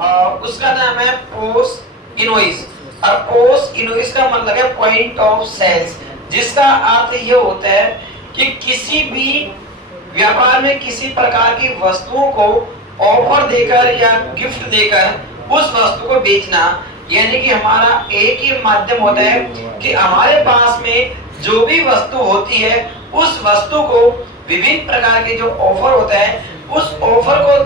उसका नाम है पोस्ट इनवॉइस। और पोस्ट इनवॉइस का मतलब है पॉइंट ऑफ सेल्स, जिसका अर्थ ये होता है कि किसी भी व्यापार में किसी प्रकार की वस्तुओं को ऑफर देकर या गिफ्ट देकर उस वस्तु को बेचना। यानी कि हमारा एक ही माध्यम होता है कि हमारे पास में जो भी वस्तु होती है उस वस्तु को विभिन्न प्रकार के जो ऑफर होता है उस ऑफर को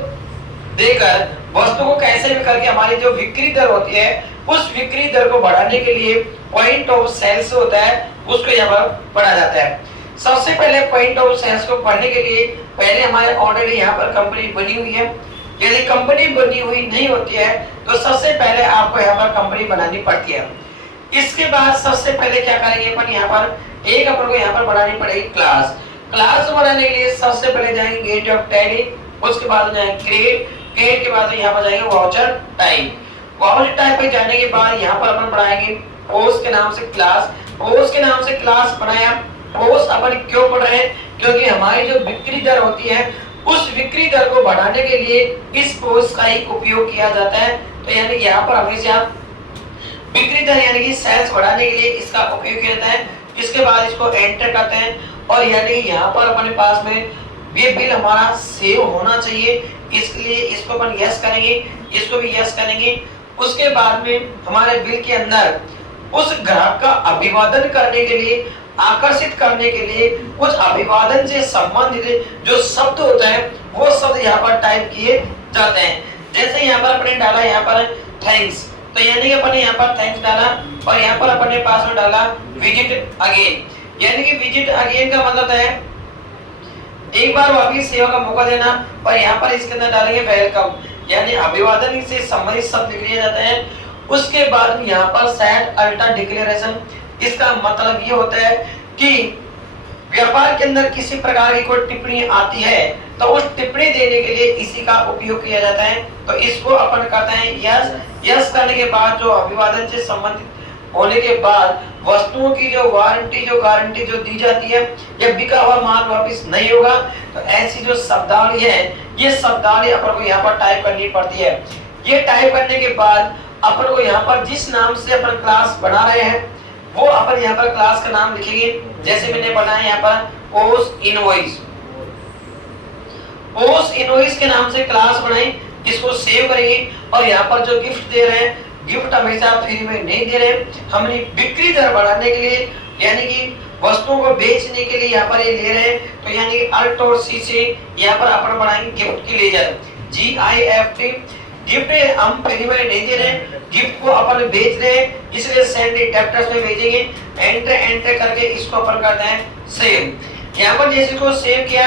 देकर वस्तु को कैसे भी करके हमारी जो बिक्री दर होती है उस बिक्री दर को बढ़ाने के लिए पॉइंट ऑफ सेल्स होता है, उसको यहाँ पर पढ़ा जाता है। सबसे पहले पॉइंट ऑफ सेल्स को पढ़ने के लिए पहले हमारे ऑलरेडी यहाँ पर कंपनी बनी हुई है। यदि कंपनी बनी हुई नहीं होती है तो सबसे पहले आपको यहाँ पर कंपनी बनानी पड़ती है। इसके बाद सबसे पहले क्या करेंगे अपन यहाँ पर एक अपन को यहाँ पर बनानी पड़ेगी क्लास। क्लास बनाने के लिए सबसे पहले जाएंगे गेट ऑफ टैली, उसके बाद जाएंगे क्रिएट, क्रिएट के बाद यहाँ पर जाएंगे वाउचर टाइप। वाउचर टाइप पे जाने के बाद यहाँ पर अपन बनाएंगे पोस्ट के नाम से क्लास। पोस्ट के नाम से क्लास बनाया। पोस्ट अपन क्यों पढ़ रहे हैं? क्योंकि हमारी जो बिक्री दर होती है उस बिक्री दर को बढ़ाने के लिए इस पोस्ट का ही उपयोग किया जाता है। तो यानी कि यहाँ पर हमेशा बिक्री दर यानी कि सेल्स बढ़ाने के लिए इसका उपयोग किया जाता है। इसके बाद इसको एंटर करते हैं और यानी यहाँ पर अपने पास में ये बिल हमारा सेव होना चाहिए, इसलिए इसको अपन यस करेंगे, इसको भी यस करेंगे। उसके बाद में हमारे बिल के अंदर उस ग्राहक का अभिवादन करने के लिए, आकर्षित करने के लिए कुछ अभिवादन से संबंधित जो शब्द होते हैं वो शब्द यहाँ पर टाइप किए जाते हैं। जैसे यहाँ पर अपने डाला यहाँ पर थैंक्स, तो यानी कि अपने यहाँ पर थैंक्स डाला और यहाँ पर अपने पास में डाला विजिट अगेन। यानी कि विजिट अगेन का मतलब है एक बार वापिस सेवा का मौका देना, और यहाँ पर इसके अंदर डालेंगे वेलकम, यानी अभिवादन से संबंधित शब्द लिखे जाते हैं। उसके बाद यहाँ पर सेट अल्टा डिक्लेरेशन, इसका मतलब ये होता है कि व्यापार के अंदर किसी प्रकार की कोई टिप्पणी आती है तो उस टिप्पणी देने के लिए इसी का उपयोग किया जाता है। तो इसको अपन करते हैं यस। यस करने के बाद जो अभिवादन से संबंधित होने के बाद वस्तुओं की जो वारंटी जो गारंटी जो दी जाती है, या बिका हुआ माल वापस नहीं होगा, तो ऐसी जो शब्दावली है ये शब्दावली अपन को यहाँ पर टाइप करनी पड़ती है। ये टाइप करने के बाद अपन को यहाँ पर जिस नाम से अपन क्लास बना रहे हैं वो अपन यहाँ पर क्लास का नाम लिखेंगे। जैसे मैंने बनाया यहाँ पर पोस्ट इनवॉइस, पोस्ट इनवॉइस के नाम से क्लास बनाई, इसको सेव करेंगे। और यहाँ पर जो गिफ्ट दे रहे हैं, गिफ्ट हमेशा फ्री में नहीं दे रहे, हमने बिक्री दर बढ़ाने के लिए यानी कि वस्तुओं को बेचने के लिए यहाँ पर ये ले रहे हैं। तो यानी कि अल्ट और सी से यहाँ पर अपन बनाएंगे गिफ्ट की लेजर, GIFT। गिफ्ट हम फ्री में नहीं दे रहे, गिफ्ट को अपन बेच रहे हैं, इसलिए सेंड डेप्टर्स में भेजेंगे। एंटर एंटर करके इसको अपन करते हैं सेव। यहाँ पर जैसे को सेव किया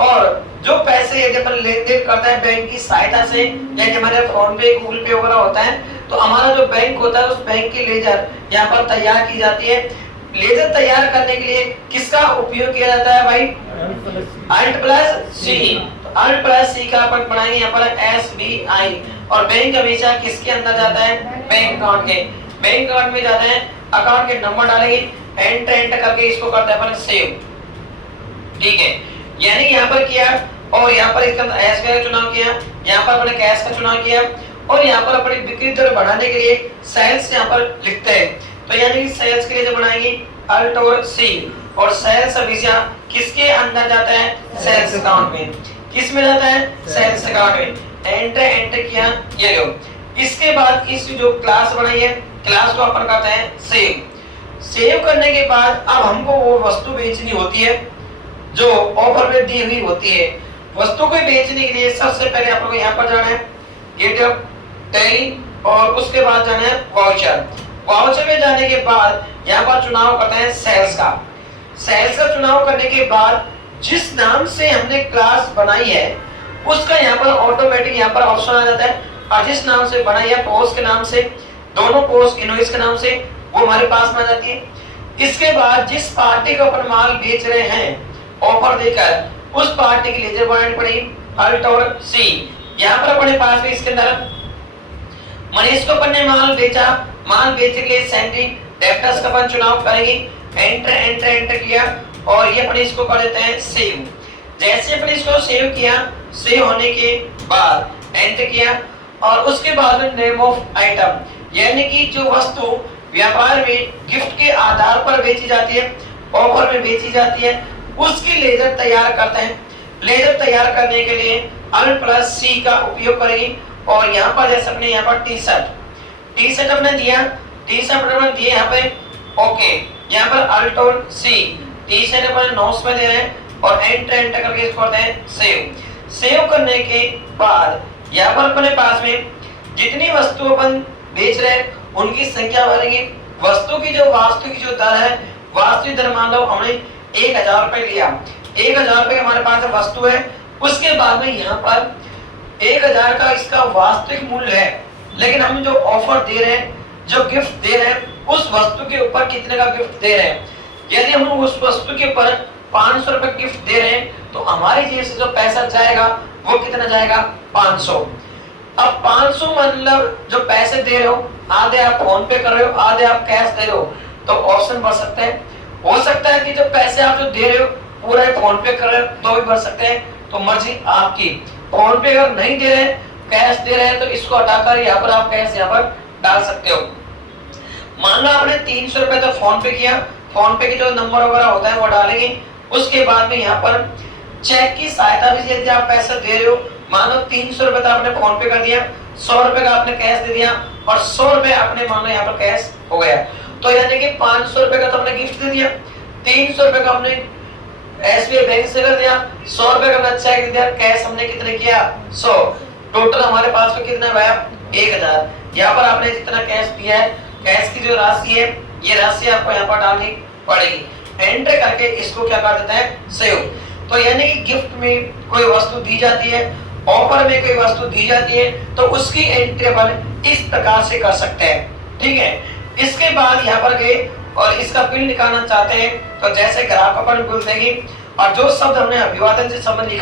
और जो पैसे यदि अपन लेन देन करता है बैंक की सहायता से, जैसे हमारे फोन पे गूगल पे वगैरह होता है, तो हमारा जो बैंक होता है उस बैंक की लेजर यहाँ पर तैयार की जाती है। लेजर तैयार करने के लिए किसका उपयोग किया जाता है भाई? Alt+C। Alt प्लस सी का अपन बनाएंगे यहाँ पर SBI। और बैंक हमेशा किसके अंदर जाता है? बैंक अकाउंट के। बैंक अकाउंट में जाता है, अकाउंट के नंबर डालेंगे, एंटर एंटर करके इसको करते हैं अपन सेव। ठीक है, यानी यहाँ पर किया और यहाँ पर इसका SBI का चुनाव किया, यहाँ पर अपने कैश का चुनाव किया और यहाँ पर अपनी बिक्री दर बढ़ाने के लिए सेल्स यहाँ पर लिखते हैं। तो यानी कि सेल्स के लिए जो बनाएंगे Alt और C, और सेल्स हमेशा किसके अंदर जाता है? सेल्स अकाउंट में। किस में जाता है? सेल्स अकाउंट में। एंटर एंटर किया, ये लो। इसके बाद इस जो क्लास बनाई है, क्लास को अपन करते हैं सेव। सेव करने के बाद अब हमको वो वस्तु बेचनी होती है जो ऑफर में दी हुई होती है। वस्तु को बेचने के लिए सबसे पहले अपन को यहाँ पर जाना है गेट ऑफ टैली, और उसके बाद जाना है वाउचर। वाउचर में जाने के बाद यहाँ पर चुनाव करते हैं सेल्स का। सेल्स का चुनाव करने के बाद जिस नाम से हमने क्लास बनाई है उसका यहाँ पर ऑटोमेटिक यहाँ पर ऑप्शन आ जाता है, और जिस नाम से बनाई है पोस्ट के नाम से, दोनों पोस्ट इनवॉइस के नाम से, वो हमारे पास में आ जाती है। इसके बाद जिस पार्टी को अपन माल बेच रहे हैं ऑफर देकर, उस पार्टी की लेजर बनानी पड़ेगी Alt और C। यहाँ पर अपने पास में इसके अंदर मनीष को अपन ने माल बेचा, माल बेचने के लिए सेंट्री डेप्टर्स का अपन चुनाव करेंगे। एंटर एंटर एंटर किया और ये अपन इसको कर देते हैं सेव। जैसे अपन इसको सेव किया, सेव होने के बाद एंटर किया और उसके बाद में नेम ऑफ आइटम, यानी कि जो वस्तु व्यापार में गिफ्ट के आधार पर बेची जाती है, ऑफर में बेची जाती है, उसकी लेजर तैयार करते हैं। लेजर तैयार करने के लिए अल प्लस सी का उपयोग करेंगे। और यहाँ पर जैसे अपने यहाँ पर टी शर्ट हमने दिया, टी शर्ट हमने दिए यहाँ पे ओके, यहाँ पर अल्टोन सी टी शर्ट अपने नोट्स में दे रहे हैं और एंटर करके इसको करते हैं सेव करने के बाद यहाँ पर अपने पास में जितनी वस्तु अपन बेच रहे हैं उनकी संख्या बढ़ेगी। वस्तु की जो वास्तविक जो दर है, वास्तविक दर मान लो हमने 1000 रुपए लिया, 1000 रुपए हमारे पास वस्तु है, उसके बाद में यहाँ पर 1000 का इसका वास्तविक मूल्य है, लेकिन हम जो ऑफर दे रहे हैं, जो गिफ्ट दे रहे हैं, उस वस्तु के ऊपर कितने का गिफ्ट दे रहे हैं। यदि हम उस वस्तु के ऊपर 500 रुपए गिफ्ट दे रहे हैं तो हमारी जेब से जो पैसा जाएगा वो कितना जाएगा, 500। अब 500 मतलब जो पैसे दे रहे हो, आधे आप फोन पे कर रहे हो, आधे आप कैश दे रहे हो, तो ऑप्शन बढ़ सकते हैं। हो सकता है कि जो पैसे आप जो दे रहे हो पूरा फोन पे कर रहे हो तो भी बढ़ सकते हैं, तो मर्जी आपकी। फोन पे अगर नहीं दे रहे, कैश दे रहे हैं, तो इसको हटाकर यहाँ पर आप कैश यहाँ पर डाल सकते हो। मान लो आपने 300 रुपए तो फोन पे किया, फोन पे की जो नंबर वगैरह होता है वो डालेंगे। उसके बाद में यहाँ पर चेक की सहायता भी यदि आप पैसा दे रहे हो, मानो 300 रुपए तो आपने फोन पे कर दिया, 100 रुपए का आपने कैश दे दिया और 100 रुपए आपने मान लो यहाँ पर कैश हो गया, तो यानी कि 500 रुपए का तो हमने गिफ्ट दे दिया, 300 रुपए का हमने एसबीआई बैंक से कर दिया, 100 रुपए का हमने चेक दे दिया, कैश हमने कितने किया 100, टोटल हमारे पास में कितना आया 1000। यहाँ पर आपने जितना कैश दिया है, कैश की जो राशि है, ये राशि आपको यहाँ पर डालनी पड़ेगी। एंटर करके इसको क्या कर देते हैं, सेव। तो यानी कि गिफ्ट में कोई वस्तु दी जाती है, ऑफर में कोई वस्तु दी जाती है, तो उसकी एंट्री अपन इस प्रकार से कर सकते हैं। ठीक है, इसके बाद यहाँ पर गए और इसका बिल निकालना चाहते हैं, तो जैसे ग्राहक अपन बिल देंगे और जो शब्द हमने अभिवादन से संबंध